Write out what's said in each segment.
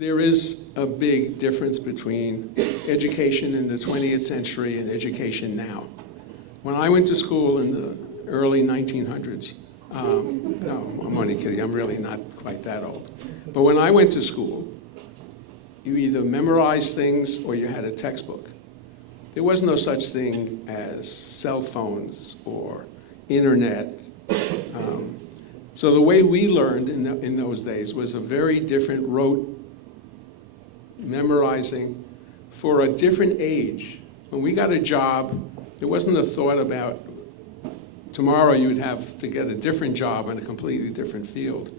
There is a big difference between education in the 20th century and education now. When I went to school in the early 1900s, no, I'm only kidding, I'm really not quite that old. But when I went to school, you either memorized things or you had a textbook. There was no such thing as cell phones or internet. So the way we learned in those days was a very different rote memorizing for a different age. When we got a job, there wasn't a thought about tomorrow you'd have to get a different job in a completely different field.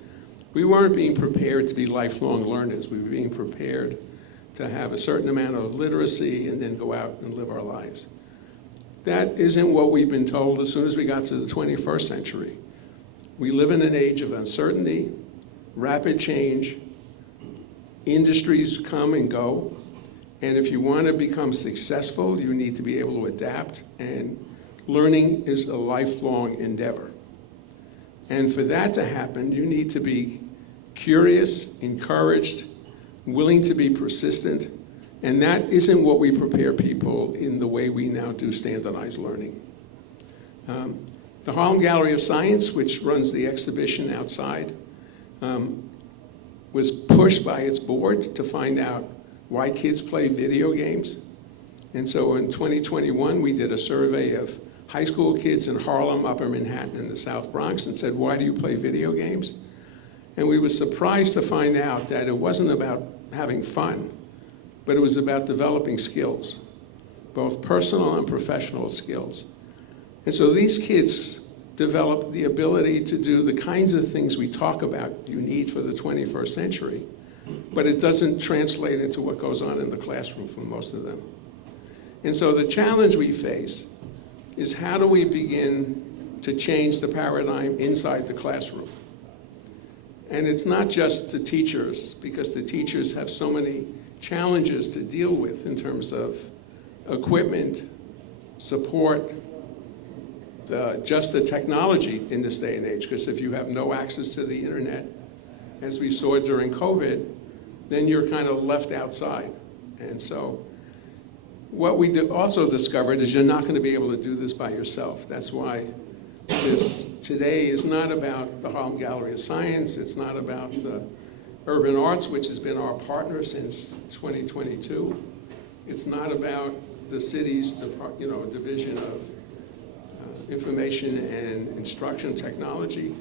We weren't being prepared to be lifelong learners. We were being prepared to have a certain amount of literacy and then go out and live our lives. That isn't what we've been told as soon as we got to the 21st century. We live in an age of uncertainty, rapid change, industries come and go, and if you want to become successful, you need to be able to adapt, and learning is a lifelong endeavor. And for that to happen, you need to be curious, encouraged, willing to be persistent, and that isn't what we prepare people in the way we now do standardized learning. The Harlem Gallery of Science, which runs the exhibition outside, was pushed by its board to find out why kids play video games. And so in 2021, we did a survey of high school kids in Harlem, Upper Manhattan, and the South Bronx and said, why do you play video games? And we were surprised to find out that it wasn't about having fun, but it was about developing skills, both personal and professional skills. And so these kids develop the ability to do the kinds of things we talk about you need for the 21st century, but it doesn't translate into what goes on in the classroom for most of them. And so the challenge we face is how do we begin to change the paradigm inside the classroom? And it's not just the teachers, because the teachers have so many challenges to deal with in terms of equipment, support, just the technology in this day and age, because if you have no access to the internet, as we saw during COVID, then you're kind of left outside. And so what we also discovered is you're not going to be able to do this by yourself. That's why this today is not about the Harlem Gallery of Science, it's not about the Urban Arts, which has been our partner since 2022. It's not about the city's division of information and instruction technology.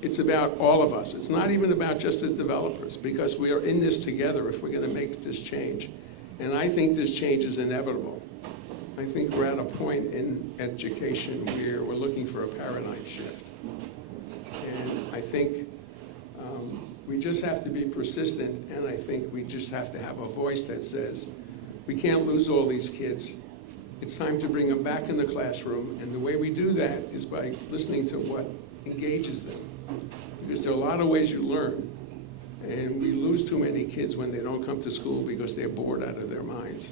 It's about all of us. It's not even about just the developers, because we are in this together if we're going to make this change. And I think this change is inevitable. I think we're at a point in education where we're looking for a paradigm shift. And I think we just have to be persistent, and I think we just have to have a voice that says, we can't lose all these kids. It's time to bring them back in the classroom, and the way we do that is by listening to what engages them. Because there are a lot of ways you learn, and we lose too many kids when they don't come to school because they're bored out of their minds.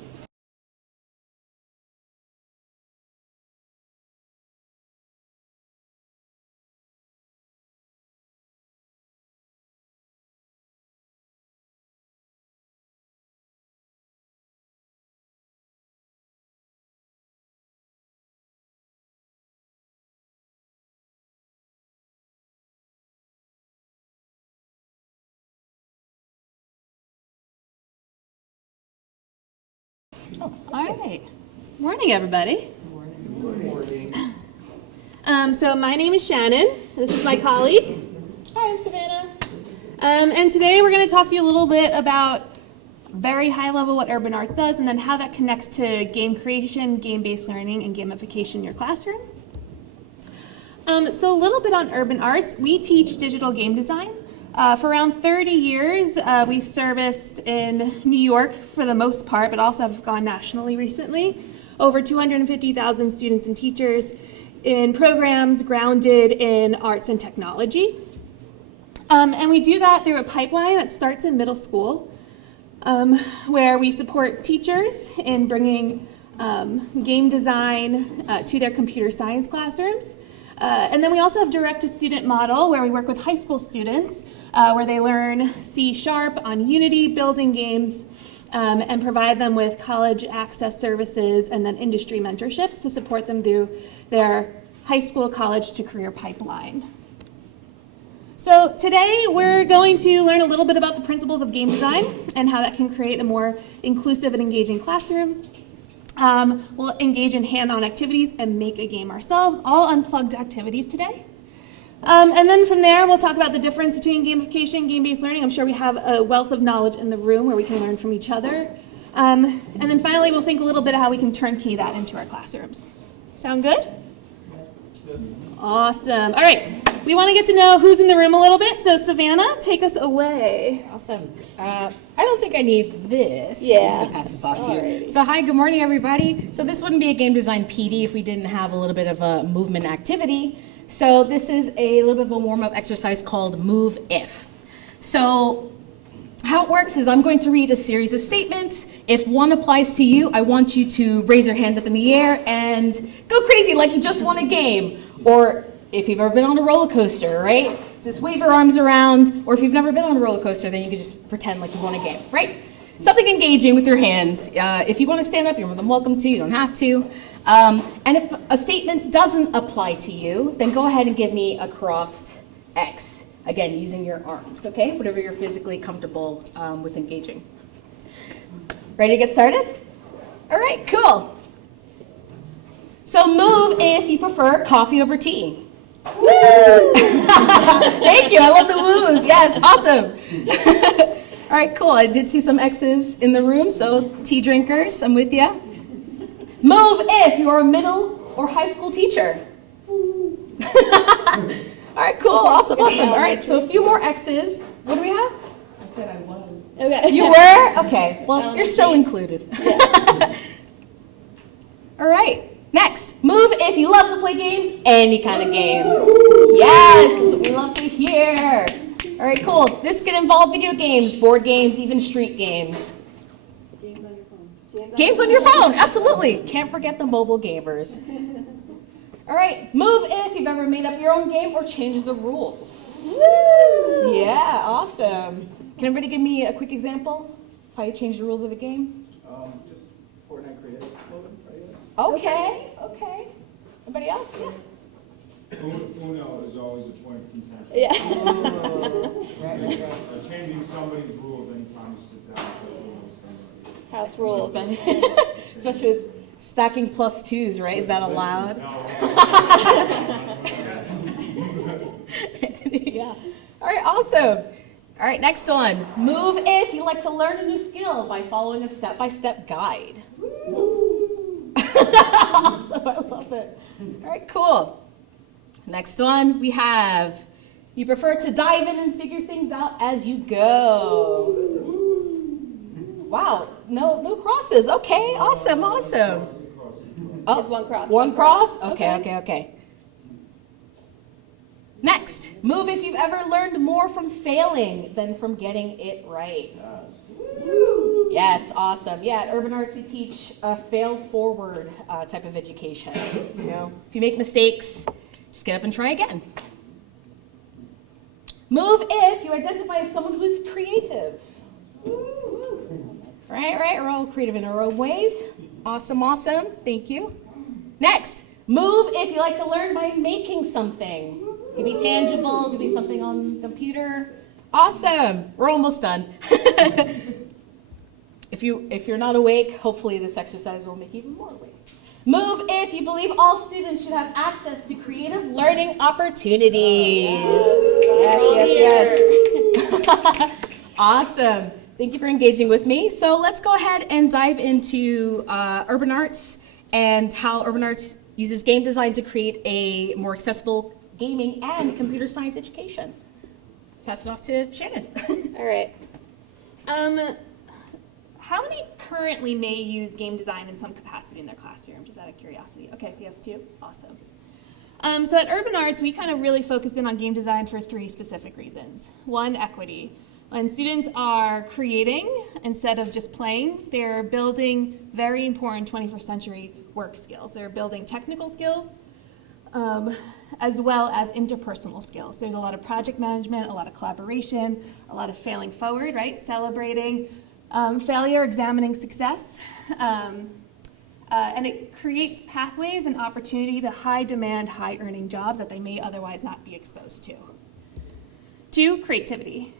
Oh, all right. Morning, everybody. Good morning. So my name is Shannon. This is my colleague. Hi, I'm Savannah. And today we're going to talk to you a little bit about very high level what Urban Arts does, and then how that connects to game creation, game-based learning, and gamification in your classroom. So a little bit on Urban Arts. We teach digital game design. For around 30 years, we've serviced in New York for the most part, but also have gone nationally recently. Over 250,000 students and teachers in programs grounded in arts and technology. And we do that through a pipeline that starts in middle school, where we support teachers in bringing game design to their computer science classrooms. And then we also have direct-to-student model where we work with high school students where they learn C# on Unity, building games, and provide them with college access services and then industry mentorships to support them through their high school, college to career pipeline. So today we're going to learn a little bit about the principles of game design and how that can create a more inclusive and engaging classroom. We'll engage in hand-on activities and make a game ourselves, all unplugged activities today. And then from there, we'll talk about the difference between gamification and game-based learning. I'm sure we have a wealth of knowledge in the room where we can learn from each other. And then finally, we'll think a little bit of how we can turnkey that into our classrooms. Sound good? Awesome. All right. We want to get to know who's in the room a little bit. So Savannah, take us away. Awesome. I don't think I need this. Yeah. I'm just going to pass this off to you. Alrighty. So hi, good morning, everybody. So this wouldn't be a game design PD if we didn't have a little bit of a movement activity. So this is a little bit of a warm-up exercise called Move If. So how it works is I'm going to read a series of statements. If one applies to you, I want you to raise your hand up in the air and go crazy like you just won a game. Or if you've ever been on a roller coaster, right? Just wave your arms around. Or if you've never been on a roller coaster, then you can just pretend like you won a game, right? Something engaging with your hands. If you want to stand up, you're more than welcome to. You don't have to. And if a statement doesn't apply to you, then go ahead and give me a crossed X. Again, using your arms, okay? Whatever you're physically comfortable with engaging. Ready to get started? All right, cool. So move if you prefer coffee over tea. Thank you, I love the woos. Yes, awesome. All right, cool. I did see some X's in the room, so tea drinkers, I'm with you. Move if you're a middle or high school teacher. All right, cool, awesome. All right, so a few more X's. What do we have? I said I was. Okay. You were? Okay, well, you're still included. All right, next. Move if you love to play games, any kind of game. Yes, that's what we love to hear. All right, cool. This can involve video games, board games, even street games. Games on your phone. Games on your phone, absolutely. Can't forget the mobile gamers. All right, move if you've ever made up your own game or changed the rules. Woo! Yeah, awesome. Can everybody give me a quick example of how you changed the rules of a game? Just Fortnite creative mode, right? Okay. Anybody else? Yeah. Uno is always a point of contention. Yeah. Right. Changing somebody's rules anytime you sit down and play Uno with somebody. House rules. Especially with stacking plus twos, right? Is that allowed? No. Yeah. All right, awesome. All right, next one. Move if you like to learn a new skill by following a step-by-step guide. Awesome, I love it. All right, cool. Next one, we have, you prefer to dive in and figure things out as you go. Wow, no crosses. Okay, awesome. Oh, Just one cross. One cross? Okay. Next, move if you've ever learned more from failing than from getting it right. Yes, awesome. Yeah, at Urban Arts we teach a fail-forward type of education. You know, if you make mistakes, just get up and try again. Move if you identify as someone who's creative. Right, we're all creative in our own ways. Awesome. Thank you. Next, move if you like to learn by making something. It could be tangible, it could be something on the computer. Awesome. We're almost done. If you're not awake, hopefully this exercise will make you even more awake. Move if you believe all students should have access to creative learning opportunities. Yes. Awesome. Thank you for engaging with me. So let's go ahead and dive into Urban Arts and how Urban Arts uses game design to create a more accessible gaming and computer science education. Pass it off to Shannon. All right. How many currently may use game design in some capacity in their classroom, just out of curiosity? Okay, we have 2. Awesome. So at Urban Arts, we kind of really focus in on game design for 3 specific reasons. 1, equity. When students are creating instead of just playing, they're building very important 21st century work skills. They're building technical skills as well as interpersonal skills. There's a lot of project management, a lot of collaboration, a lot of failing forward, right? Celebrating failure, examining success. And it creates pathways and opportunity to high demand, high earning jobs that they may otherwise not be exposed to. 2, creativity.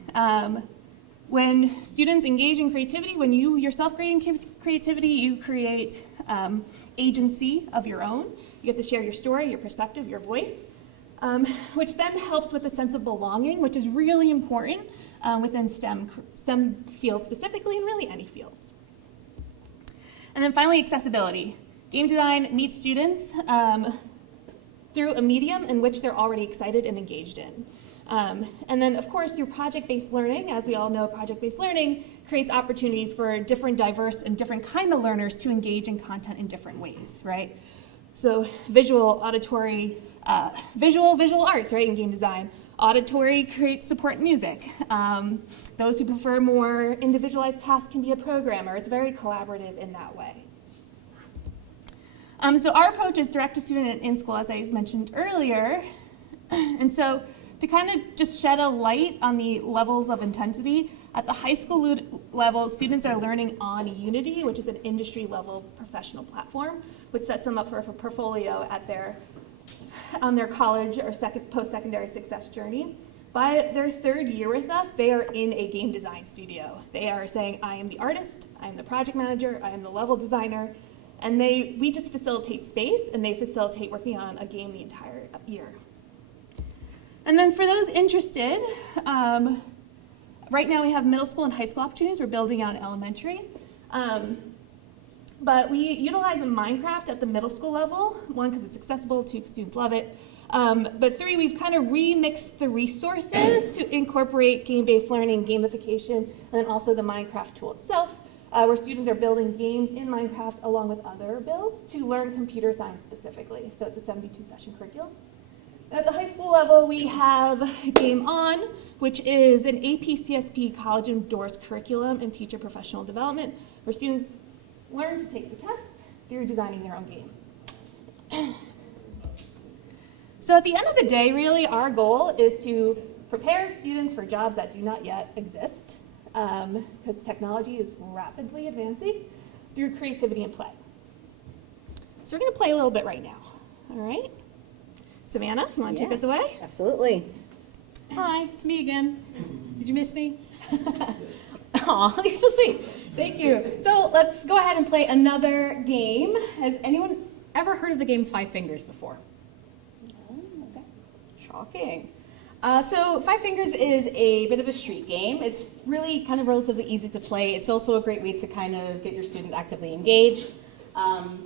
When students engage in creativity, when you yourself create creativity, you create agency of your own. You get to share your story, your perspective, your voice, which then helps with a sense of belonging, which is really important within STEM field specifically, and really any field. And then finally, accessibility. Game design meets students through a medium in which they're already excited and engaged in. And then, of course, through project-based learning, as we all know, project-based learning creates opportunities for different diverse and different kind of learners to engage in content in different ways, right? So visual, auditory, visual arts, right, in game design. Auditory creates support music. Those who prefer more individualized tasks can be a programmer. It's very collaborative in that way. So our approach is direct to student and in school, as I mentioned earlier. And so to kind of just shed a light on the levels of intensity, at the high school level, students are learning on Unity, which is an industry-level professional platform, which sets them up for a portfolio on their college or post-secondary success journey. By their 3rd year with us, they are in a game design studio. They are saying, I am the artist, I am the project manager, I am the level designer, and we just facilitate space, and they facilitate working on a game the entire year. And then for those interested, right now we have middle school and high school opportunities. We're building out elementary. But we utilize Minecraft at the middle school level. 1, because it's accessible. 2, because students love it. But 3, we've kind of remixed the resources to incorporate game-based learning, gamification, and then also the Minecraft tool itself, where students are building games in Minecraft along with other builds to learn computer science specifically. So it's a 72-session curriculum. At the high school level, we have Game On, which is an AP-CSP college-endorsed curriculum in teacher professional development, where students learn to take the test through designing their own game. So at the end of the day, really, our goal is to prepare students for jobs that do not yet exist, because technology is rapidly advancing, through creativity and play. So we're going to play a little bit right now, all right? Savannah, you want to take us away? Absolutely. Hi, it's me again. Did you miss me? Aw, you're so sweet. Thank you. So let's go ahead and play another game. Has anyone ever heard of the game 5 Fingers before? No? Okay. Shocking. So 5 Fingers is a bit of a street game. It's really kind of relatively easy to play. It's also a great way to kind of get your student actively engaged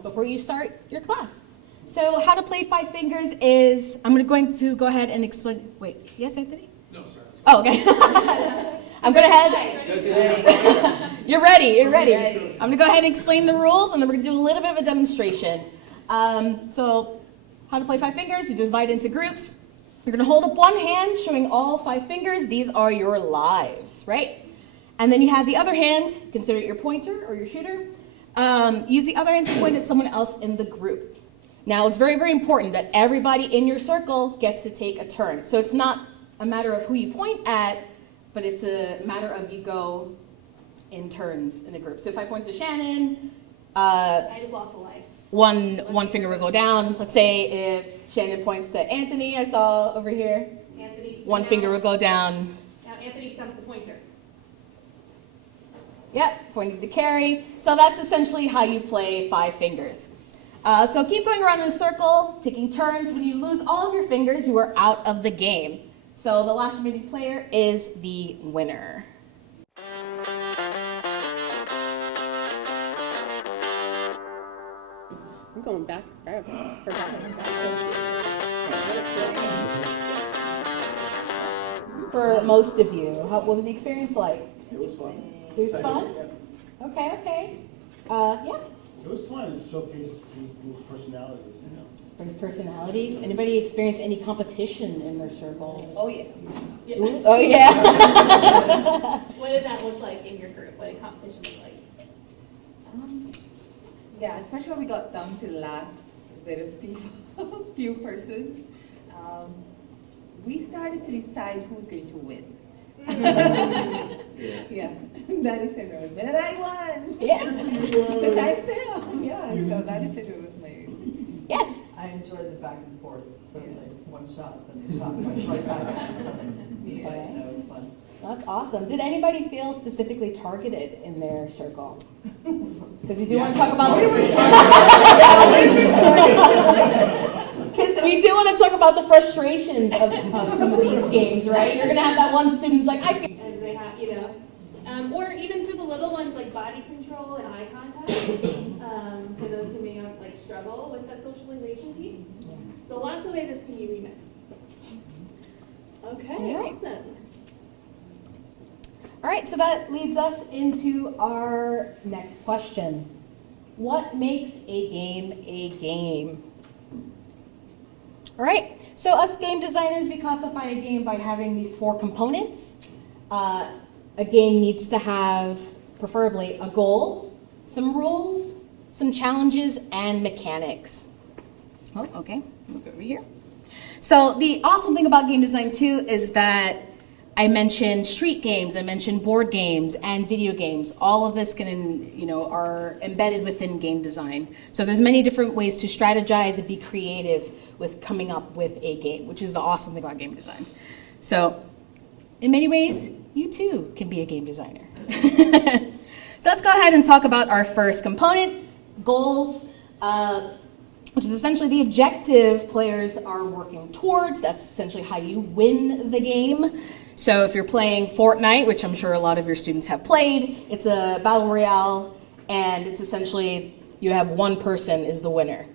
before you start your class. So how to play 5 Fingers is, I'm going to go ahead and explain. Wait, yes, Anthony? No, sorry. Oh, okay. I'm going to head. You're ready. I'm going to go ahead and explain the rules, and then we're going to do a little bit of a demonstration. So how to play 5 Fingers, you divide into groups. You're going to hold up one hand, showing all 5 fingers. These are your lives, right? And then you have the other hand, consider it your pointer or your shooter. Use the other hand to point at someone else in the group. Now, it's very, very important that everybody in your circle gets to take a turn. So it's not a matter of who you point at, but it's a matter of you go in turns in a group. So if I point to Shannon, I just lost a life. One finger will go down. Let's say if Shannon points to Anthony, I saw over here, Anthony, one finger will go down. Now Anthony becomes the pointer. Yep, pointing to Carrie. So that's essentially how you play 5 Fingers. So keep going around in a circle, taking turns. When you lose all of your fingers, you are out of the game. So the last remaining player is the winner. I'm going back. For most of you, what was the experience like? It was fun. It was fun? Yeah. Okay. Yeah. It was fun. It showcases people's personalities, you know. Brings personalities. Anybody experience any competition in their circles? Oh, yeah. Ooh, oh, yeah. What did that look like in your group? What did competition look like? Yeah, especially when we got down to the last bit of people. few persons. We started to decide who's going to win. Yeah, Daddy said it was better than I won. Yeah. So thanks to him. Yeah, so Daddy said it was my. Yes. I enjoyed the back and forth, so it's like one shot, then they shot right back at each other. Yeah. That was fun. That's awesome. Did anybody feel specifically targeted in their circle? Because you do want to talk about. Because we do want to talk about the frustrations of some of these games, right? You're gonna have that one student who's like, I. And they have, or even for the little ones like body control and eye contact, for those who may have like struggle with that socialization piece. So lots of ways this can be remixed. Okay, All right. awesome. All right, so that leads us into our next question. What makes a game a game? All right, so us game designers, we classify a game by having these 4 components. A game needs to have, preferably, a goal, some rules, some challenges, and mechanics. Oh, okay, look over here. So the awesome thing about game design, too, is that I mentioned street games, I mentioned board games, and video games. All of this are embedded within game design. So there's many different ways to strategize and be creative with coming up with a game, which is the awesome thing about game design. So in many ways, you too can be a game designer. So let's go ahead and talk about our first component, goals, which is essentially the objective players are working towards. That's essentially how you win the game. So if you're playing Fortnite, which I'm sure a lot of your students have played, it's a battle royale, and it's essentially you have one person is the winner,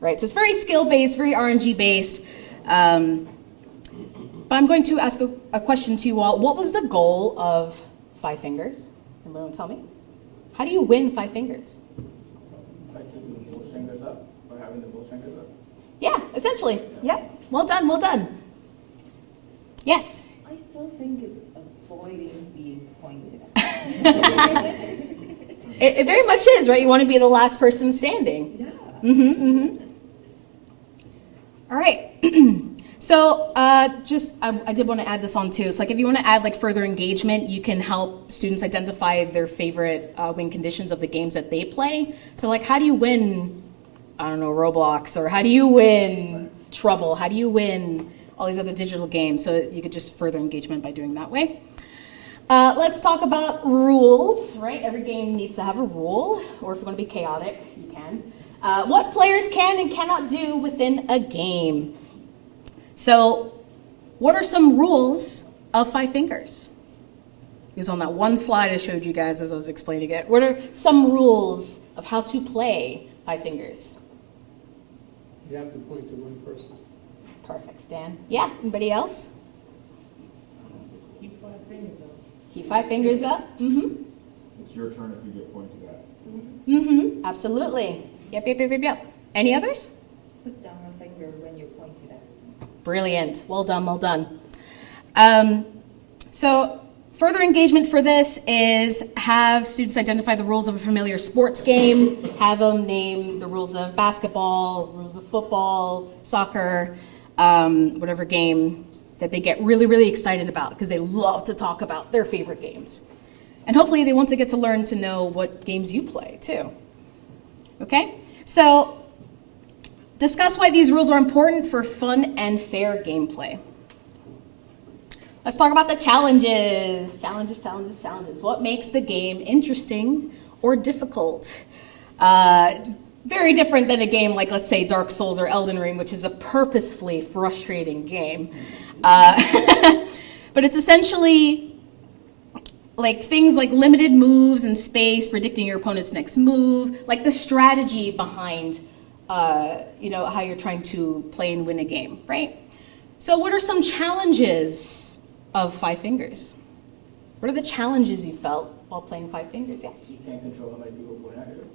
right? So it's very skill-based, very RNG-based. But I'm going to ask a question to you all. What was the goal of Five Fingers? Anybody want to tell me? How do you win Five Fingers? By keeping both fingers up, or having the both fingers up. Yeah, essentially. Yep. Well done, well done. Yes? I still think it's avoiding being pointed at. It very much is, right? You want to be the last person standing. Yeah. All right. So I did want to add this on too. It's like if you want to add like further engagement, you can help students identify their favorite win conditions of the games that they play. So like, how do you win, I don't know, Roblox, or how do you win Trouble? How do you win all these other digital games? So you could just further engagement by doing that way. Let's talk about rules, right? Every game needs to have a rule, or if you want to be chaotic, you can. What players can and cannot do within a game. So, what are some rules of Five Fingers? Because on that one slide I showed you guys as I was explaining it, what are some rules of how to play Five Fingers? You have to point to one person. Perfect, Stan. Yeah, anybody else? Keep 5 fingers up. Keep 5 fingers up. Mm-hmm. It's your turn if you get pointed at. Mm-hmm. Absolutely. Yep. Any others? Put down a finger when you're pointed at. Brilliant. Well done, well done. So further engagement for this is have students identify the rules of a familiar sports game, have them name the rules of basketball, rules of football, soccer, whatever game that they get really, really excited about because they love to talk about their favorite games. And hopefully they want to get to learn to know what games you play too. Okay? So discuss why these rules are important for fun and fair gameplay. Let's talk about the challenges. Challenges. What makes the game interesting or difficult? Very different than a game like, let's say, Dark Souls or Elden Ring, which is a purposefully frustrating game. But it's essentially like things like limited moves and space, predicting your opponent's next move, like the strategy behind how you're trying to play and win a game, right? So what are some challenges of Five Fingers? What are the challenges you felt while playing Five Fingers? Yes? You can't control how many people point at you.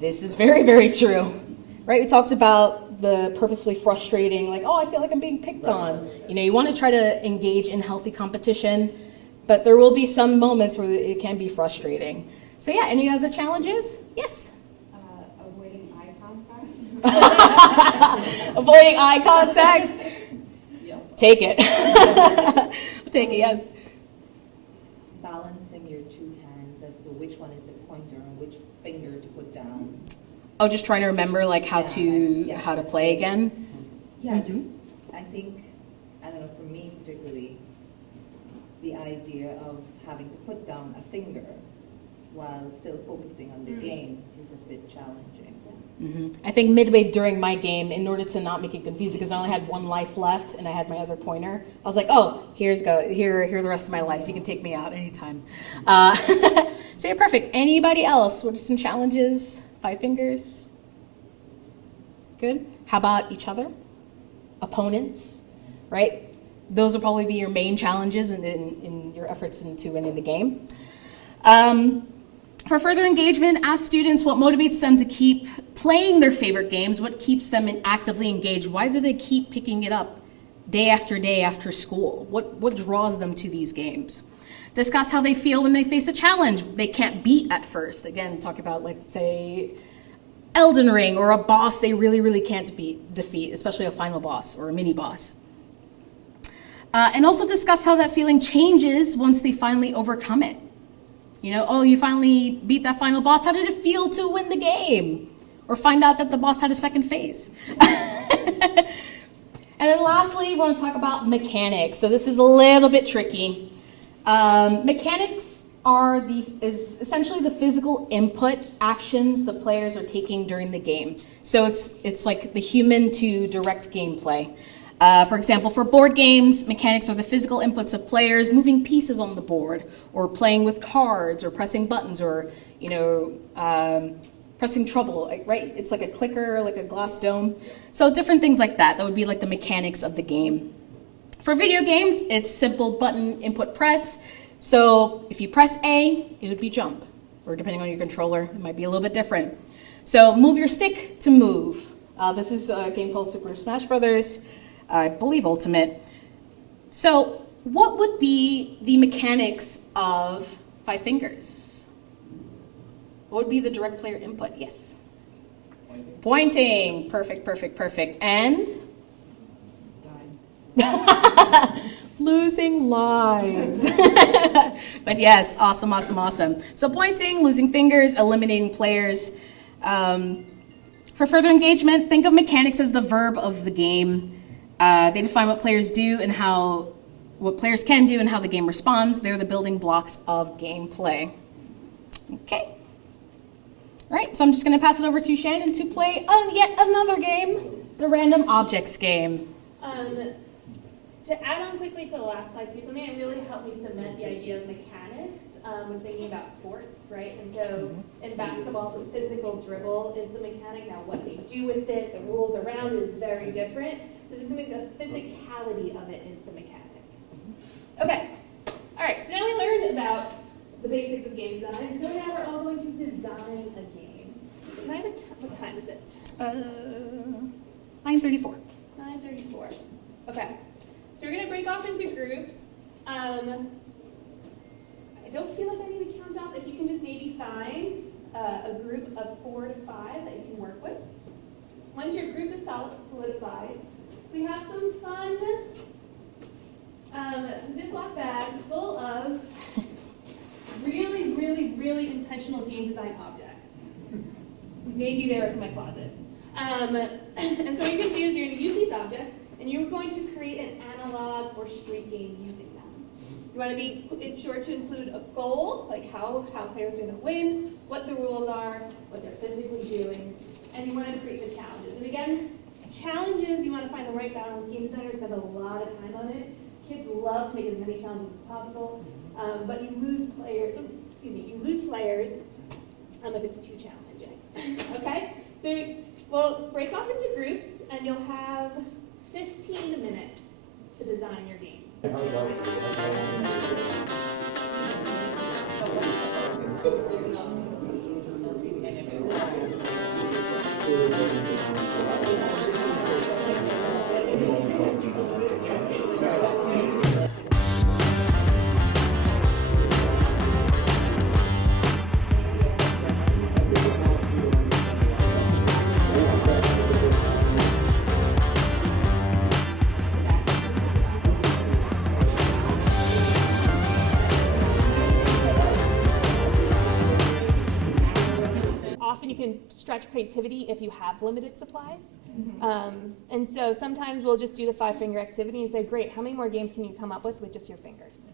This is very, very true, right? We talked about the purposefully frustrating, like, oh, I feel like I'm being picked on. You want to try to engage in healthy competition, but there will be some moments where it can be frustrating. So yeah, any other challenges? Yes? Avoiding eye contact. Avoiding eye contact. Yep. Take it. Take it, yes. Balancing your two hands as to which one is the pointer and which finger to put down. Oh, just trying to remember like how Yeah, to play again. Yeah, Mhm. just, I think, I don't know, for me particularly, the idea of having to put down a finger while still focusing on the game is a bit challenging. I think midway during my game, in order to not make it confusing, because I only had one life left and I had my other pointer, I was like, oh, here are the rest of my lives. You can take me out anytime. So you're perfect. Anybody else? What are some challenges? 5 fingers? Good. How about each other? Opponents, right? Those will probably be your main challenges in your efforts to win in the game. For further engagement, ask students what motivates them to keep playing their favorite games, what keeps them actively engaged, why do they keep picking it up day after school, what draws them to these games. Discuss how they feel when they face a challenge they can't beat at first. Again, talk about, let's say, Elden Ring or a boss they really can't defeat, especially a final boss or a mini boss. And also discuss how that feeling changes once they finally overcome it. You know, oh, you finally beat that final boss. How did it feel to win the game? Or find out that the boss had a second phase. And then lastly, we want to talk about mechanics. So this is a little bit tricky. Mechanics is essentially the physical input actions the players are taking during the game. So it's like the human to direct gameplay. For example, for board games, mechanics are the physical inputs of players moving pieces on the board, or playing with cards, or pressing buttons, or pressing trouble, right? It's like a clicker, like a glass dome. So different things like that. That would be like the mechanics of the game. For video games, it's simple button input press. So if you press A, it would be jump, or depending on your controller, it might be a little bit different. So move your stick to move. This is a game called Super Smash Brothers. I believe Ultimate. So what would be the mechanics of 5 fingers? What would be the direct player input? Yes. Pointing. Perfect. And? Losing lives. But yes, awesome. So pointing, losing fingers, eliminating players. For further engagement, think of mechanics as the verb of the game. They define what players do and what players can do and how the game responds. They're the building blocks of gameplay. Okay. All right, so I'm just going to pass it over to Shannon to play yet another game, the random objects game. To add on quickly to the last slide too, something that really helped me cement the idea of mechanics was thinking about sports, right? And so in basketball, the physical dribble is the mechanic. Now what they do with it, the rules around it is very different. So the physicality of it is the mechanic. Okay, all right, so now we learned about the basics of game design. So now we're all going to design a game. Can I have what time is it? 9:34. 9:34. Okay. So we're going to break off into groups. I don't feel like I need to count off. If you can just maybe find a group of 4 to 5 that you can work with. Once your group is solidified, we have some fun Ziploc bags full of really intentional game design objects. Maybe they were from my closet. And so what you're going to do is you're going to use these objects, and you're going to create an analog or street game using them. You want to be sure to include a goal, like how players are going to win, what the rules are, what they're physically doing, and you want to create the challenges. And again, challenges, you want to find the right balance. Game designers spend a lot of time on it. Kids love to make as many challenges as possible, but you lose players if it's too challenging. Okay? So we'll break off into groups, and you'll have 15 minutes to design your games. can stretch creativity if you have limited supplies. And so sometimes we'll just do the 5-finger activity and say, great, how many more games can you come up with just your fingers?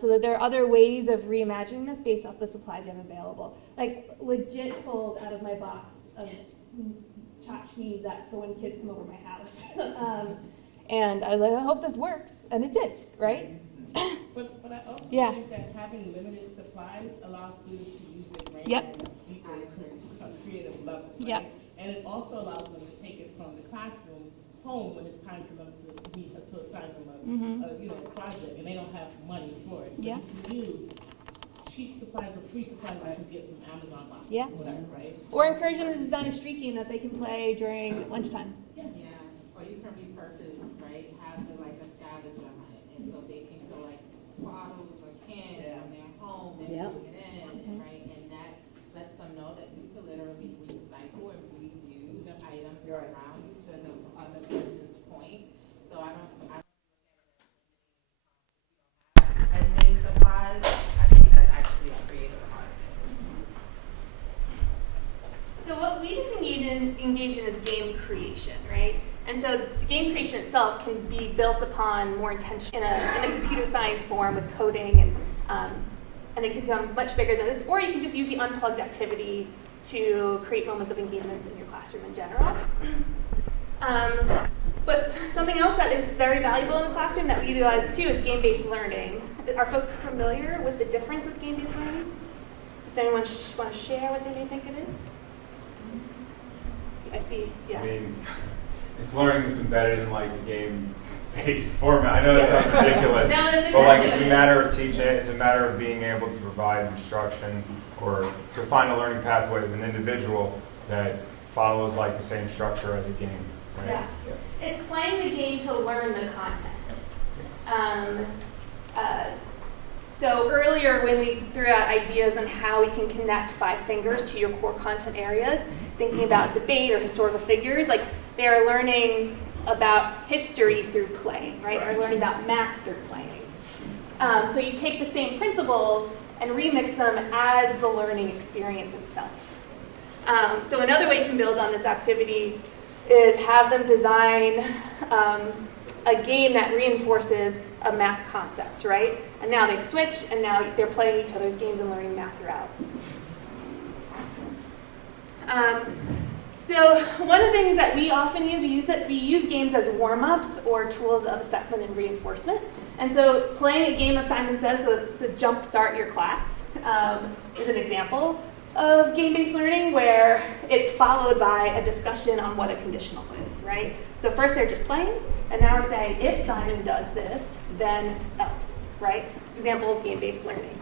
So that there are other ways of reimagining this based off the supplies you have available. Like legit pulled out of my box of tchotchkes that for when kids come over my house. And I was like, I hope this works. And it did, right? But I also Yeah. think that having limited supplies allows students to use their brain Yep. at a deeper creative level, right? Yep. And it also allows them to take it from the classroom home when it's time for them to assign them a project, and they don't have money for it. But Yeah. you can use cheap supplies or free supplies that you can get from Amazon boxes, Yeah. whatever, right? Or encourage them to design a street game that they can play during lunchtime. Yeah, or you can repurpose, right, have the, like a scavenger hunt, and so they can collect bottles or cans from their home and Yep. bring it in, right, and that lets them know that you can literally recycle and reuse items around you to the other person's point. So I don't as many supplies. I think that's actually a creative part of it. So what we just engage in is game creation, right? And so game creation itself can be built upon more intention in a computer science form with coding, and it can become much bigger than this. Or you can just use the unplugged activity to create moments of engagement in your classroom in general. But something else that is very valuable in the classroom that we utilize too is game-based learning. Are folks familiar with the difference with game-based learning? Does anyone want to share what they may think it is? I see, yeah. I mean, it's learning that's embedded in like the game-based format. I know that sounds ridiculous, No, that's but like exactly it's a what it matter of teaching. It's a matter of being able to provide instruction or to find a learning pathway as an individual that follows like the same structure as a game. Right? Yeah. It's playing the game to learn the content. So earlier when we threw out ideas on how we can connect 5 fingers to your core content areas, thinking about debate or historical figures, like they are learning about history through playing, right? Or learning about math through playing. So you take the same principles and remix them as the learning experience itself. So another way you can build on this activity is have them design a game that reinforces a math concept, right? And now they switch, and now they're playing each other's games and learning math throughout. So one of the things that we often use, we use games as warm-ups or tools of assessment and reinforcement. And so playing a game of Simon Says to jumpstart your class is an example of game-based learning where it's followed by a discussion on what a conditional is, right? So first they're just playing, and now we're saying, if Simon does this, then else, right? Example of game-based learning.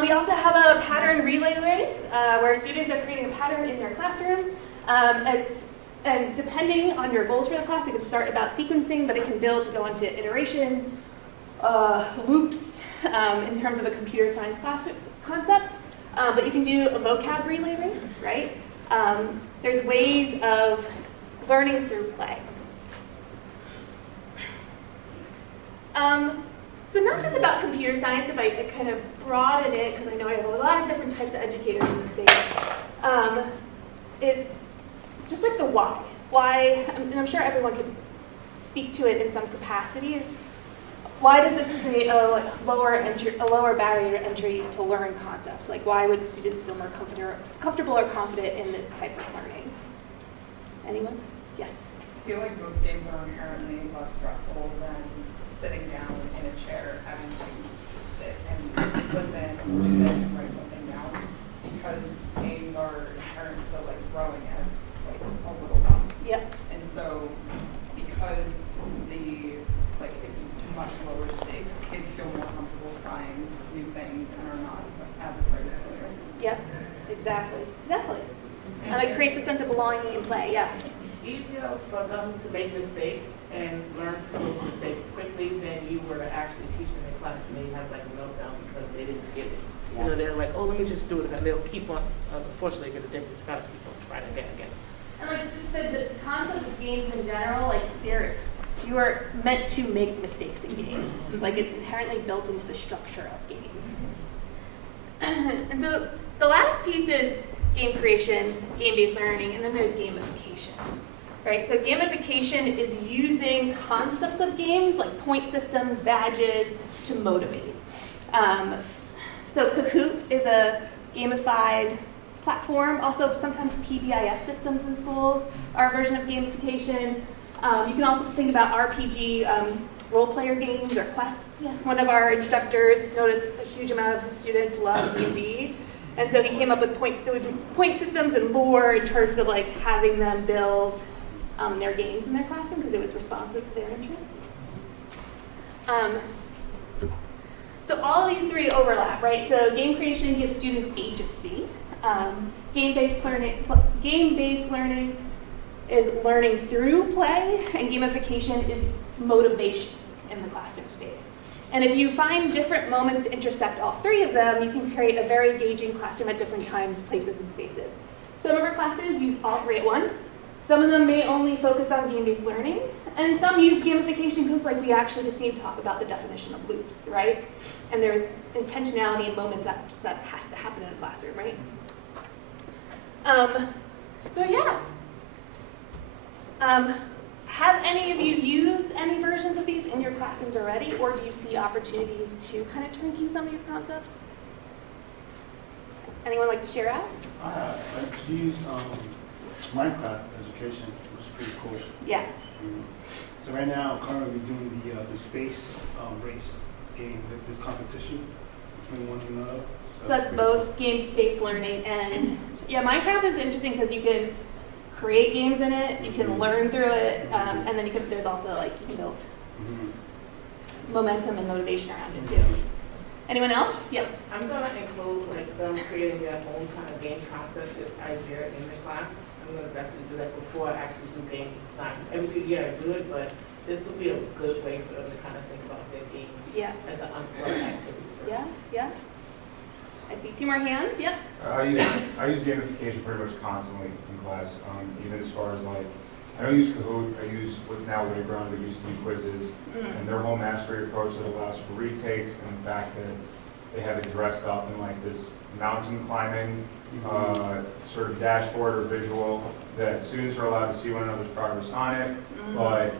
We also have a pattern relay race where students are creating a pattern in their classroom. And depending on your goals for the class, it can start about sequencing, but it can build to go into iteration, loops, in terms of a computer science class concept. But you can do a vocab relay race, right? There's ways of learning through play. So not just about computer science, if I kind of broaden it, because I know I have a lot of different types of educators in the state, is just like the why. Why, and I'm sure everyone could speak to it in some capacity. Why does this create a lower barrier to entry to learn concepts? Like why would students feel more comfortable or confident in this type of learning? Anyone? Yes. I feel like most games are inherently less stressful than sitting down in a chair, having to sit and listen or sit and write something down, because games are inherent to like growing as like a little one. Yep. And so because it's much lower stakes, kids feel more comfortable trying new things and are not as afraid of failure. Yep. Exactly. It creates a sense of belonging and play. Yeah. It's easier for them to make mistakes and learn from those mistakes quickly than you were to actually teach them in class and they have like a meltdown because they didn't get it. Yeah. You know, they're like, oh, let me just do it, and they'll keep on. Unfortunately, get addicted to kind of keep on trying again. And like just the concept of games in general, like you are meant to make mistakes in games. Like it's inherently built into the structure of games. And so The last piece is game creation, game-based learning, and then there's gamification. Right? So gamification is using concepts of games like point systems, badges, to motivate. So Kahoot is a gamified platform. Also, sometimes PBIS systems in schools are a version of gamification. You can also think about RPG role-player games or quests. One of our instructors noticed a huge amount of his students love D&D, and so he came up with point systems and lore in terms of like having them build their games in their classroom because it was responsive to their interests. So all of these three overlap, right? So game creation gives students agency. Game-based learning is learning through play, and gamification is motivation in the classroom space. And if you find different moments to intersect all three of them, you can create a very engaging classroom at different times, places, and spaces. Some of our classes use all three at once. Some of them may only focus on game-based learning, and some use gamification because like we actually just need to talk about the definition of loops, right? And there's intentionality in moments that has to happen in a classroom, right? So yeah. Have any of you used any versions of these in your classrooms already, or do you see opportunities to kind of turnkey some of these concepts? Anyone like to share out? I have. I used Minecraft education, which is pretty cool. Yeah. So right now, I'm currently doing the space race game, this competition between one another. So that's both game-based learning and, yeah, Minecraft is interesting because you can create games in it, you can learn through it, and then there's also like, you can build momentum and motivation around it too. Anyone else? Yes. I'm gonna include like them creating their own kind of game concept, this idea in the class. I'm gonna definitely do that before I actually do game design. Every year I do it, but this will be a good way for them to kind of think about their game as an unplugged activity. Yeah. I see 2 more hands. Yep. I use gamification pretty much constantly in class, even as far as like, I don't use Kahoot, I use what's now Wayground, that used to be quizzes, and their whole mastery approach that allows for retakes, and the fact that they have it dressed up in like this mountain climbing sort of dashboard or visual that students are allowed to see one another's progress on it, but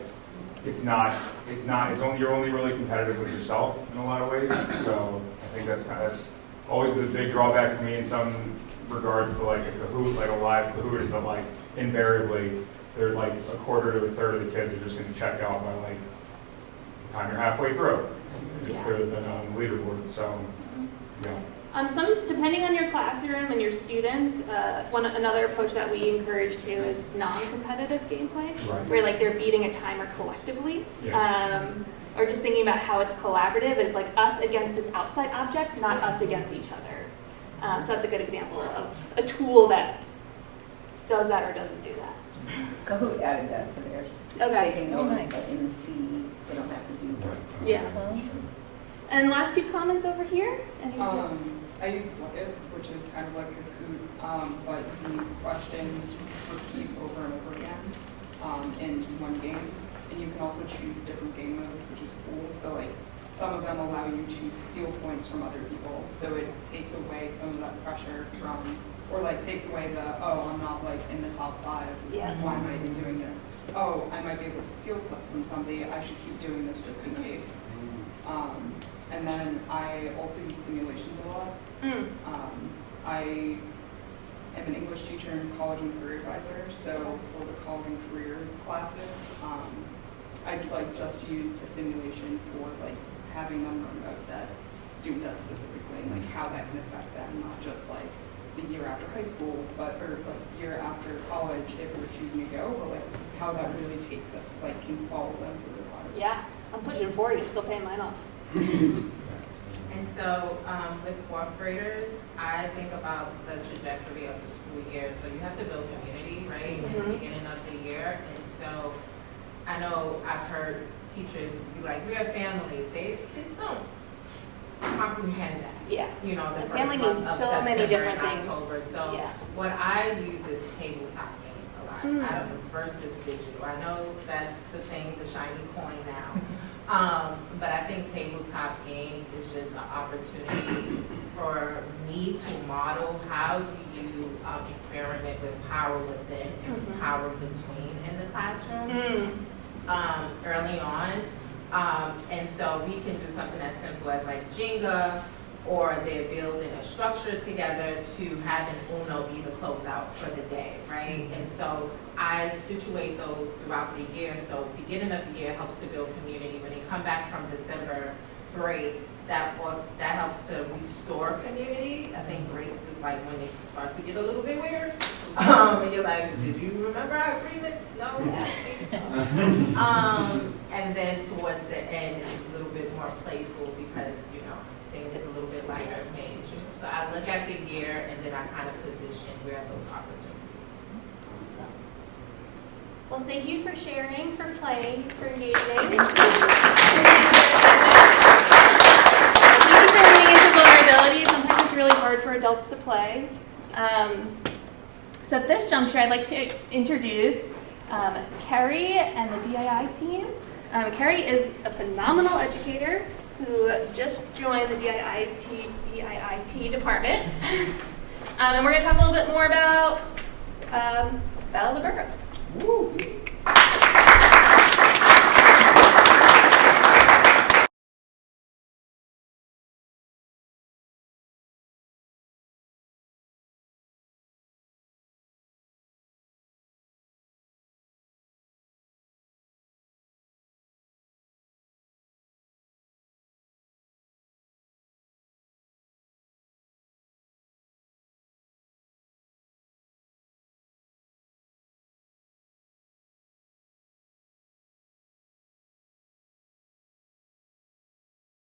you're only really competitive with yourself in a lot of ways, so I think that's always the big drawback for me in some regards to like a Kahoot, like a live Kahoot, is that like invariably they're like a quarter to a third of the kids are just going to check out by like the time you're halfway through. It's clearer than on the leaderboard. So, yeah. Depending on your classroom and your students, another approach that we encourage too is non-competitive gameplay, where like they're beating a timer collectively. Or just thinking about how it's collaborative. It's like us against this outside object, not us against each other. So that's a good example of a tool that does that or doesn't do that. Kahoot added that to theirs. Okay. They can know in the C, they don't have to do that. Yeah. And last 2 comments over here. I use Bucket, which is kind of like Kahoot, but the questions repeat over and over again in one game. And you can also choose different game modes, which is cool. So like some of them allow you to steal points from other people. So it takes away some of that pressure from, or like takes away the, oh, I'm not like in the top 5. Yeah. Why am I even doing this? Oh, I might be able to steal stuff from somebody. I should keep doing this just in case. And then I also use simulations a lot. I am an English teacher and college and career advisor. So for the college and career classes, I like just used a simulation for like having them learn about debt, student debt specifically, and like how that can affect them, not just like the year after high school, or like year after college if we're choosing to go, but like how that really takes them, like can follow them through their lives. Yeah, I'm pushing 40, I'm still paying mine off. And so with 4th graders, I think about the trajectory of the school year. So you have to build community, right, in the beginning of the year. And so I know I've heard teachers be like, we're a family. Kids don't comprehend that. Yeah. You know, the first family month means of so September many different and things. October. So what I use is tabletop games a lot versus digital. I know that's the thing, the shiny coin now. But I think tabletop games is just an opportunity for me to model how do you experiment with power within and power between in the classroom early on. And so we can do something as simple as like Jenga, or they're building a structure together to have an UNO be the closeout for the day, right? And so I situate those throughout the year. So beginning of the year helps to build community. When they come back from December break, that helps to restore community. I think breaks is like when it starts to get a little bit weird. And you're like, did you remember our agreements? No, I think so. And then towards the end, it's a little bit more playful because, you know, things is a little bit lighter May and June. So I look at the year and then I kind of position where those opportunities. Awesome. Well, thank you for sharing, for playing, for engaging. Thank you for leaning into vulnerability. Sometimes it's really hard for adults to play. So at this juncture, I'd like to introduce Carrie and the DII team. Carrie is a phenomenal educator who just joined the DIIT department. And we're going to talk a little bit more about Battle of the Boroughs. Woo.